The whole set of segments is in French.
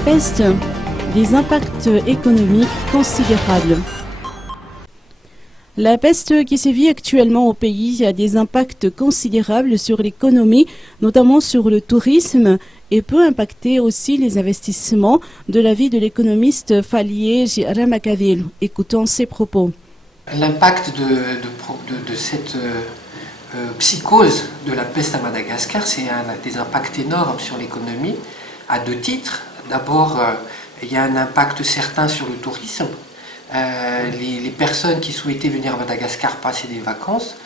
peste, des impacts économiques considérables. La peste qui sévit actuellement au pays a des impacts considérables sur l'économie, notamment sur le tourisme, et peut impacter aussi les investissements de l'avis de l'économiste Falié Ramakaville. Écoutons ses propos. L'impact de cette psychose de la peste à Madagascar, c'est des impacts énormes sur l'économie à deux titres. D'abord, il y a un impact certain sur le tourisme. Les personnes qui souhaitaient venir à Madagascar passer des vacances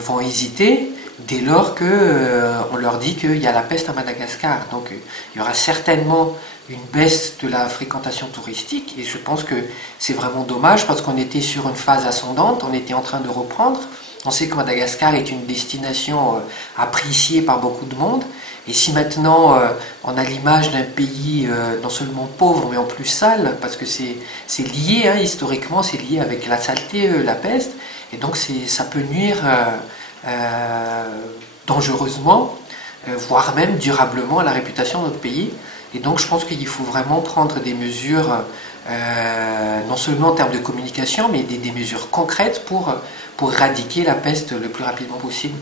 vont hésiter dès lors qu'on leur dit qu'il y a la peste à Madagascar. Donc il y aura certainement une baisse de la fréquentation touristique et je pense que c'est vraiment dommage parce qu'on était sur une phase ascendante, on était en train de reprendre. On sait que Madagascar est une destination appréciée par beaucoup de monde. Et si maintenant on a l'image d'un pays non seulement pauvre mais en plus sale, parce que c'est lié, historiquement c'est lié avec la saleté, la peste, et donc ça peut nuire dangereusement, voire même durablement à la réputation de notre pays. Et donc je pense qu'il faut vraiment prendre des mesures, non seulement en termes de communication, mais des mesures concrètes pour éradiquer la peste le plus rapidement possible.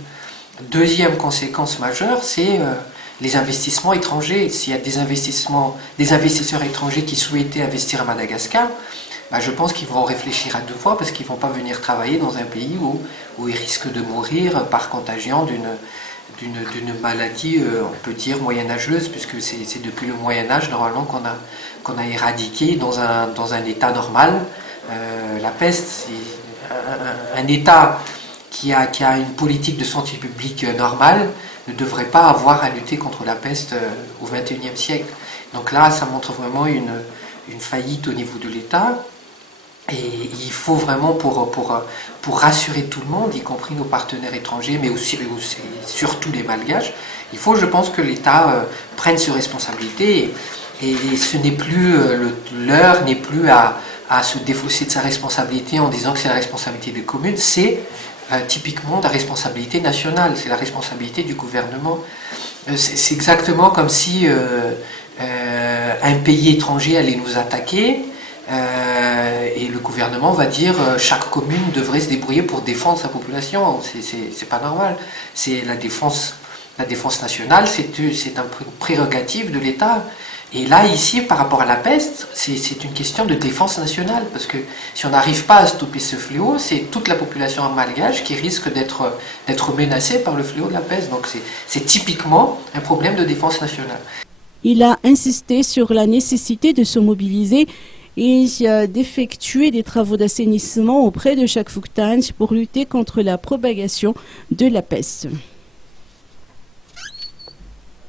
Deuxième conséquence majeure, c'est les investissements étrangers. S'il y a des investisseurs étrangers qui souhaitaient investir à Madagascar, je pense qu'ils vont réfléchir à deux fois parce qu'ils ne vont pas venir travailler dans un pays où ils risquent de mourir par contagion d'une maladie, on peut dire, moyenâgeuse, puisque c'est depuis le Moyen-Âge normalement qu'on a éradiqué dans un état normal la peste. Un État qui a une politique de santé publique normale ne devrait pas avoir à lutter contre la peste au XXIe siècle. Donc là, ça montre vraiment une faillite au niveau de l'État. Et il faut vraiment, pour rassurer tout le monde, y compris nos partenaires étrangers, mais aussi surtout les Malgaches, il faut, je pense, que l'État prenne ses responsabilités. Et ce n'est plus, l'heure n'est plus à se défausser de sa responsabilité en disant que c'est la responsabilité des communes, c'est typiquement la responsabilité nationale, c'est la responsabilité du gouvernement. C'est exactement comme si un pays étranger allait nous attaquer et le gouvernement va dire chaque commune devrait se débrouiller pour défendre sa population. C'est pas normal. C'est la défense nationale, c'est une prérogative de l'État. Et là, ici, par rapport à la peste, c'est une question de défense nationale, parce que si on n'arrive pas à stopper ce fléau, c'est toute la population malgache qui risque d'être menacée par le fléau de la peste. Donc c'est typiquement un problème de défense nationale. Il a insisté sur la nécessité de se mobiliser et d'effectuer des travaux d'assainissement auprès de chaque Fuktanj pour lutter contre la propagation de la peste.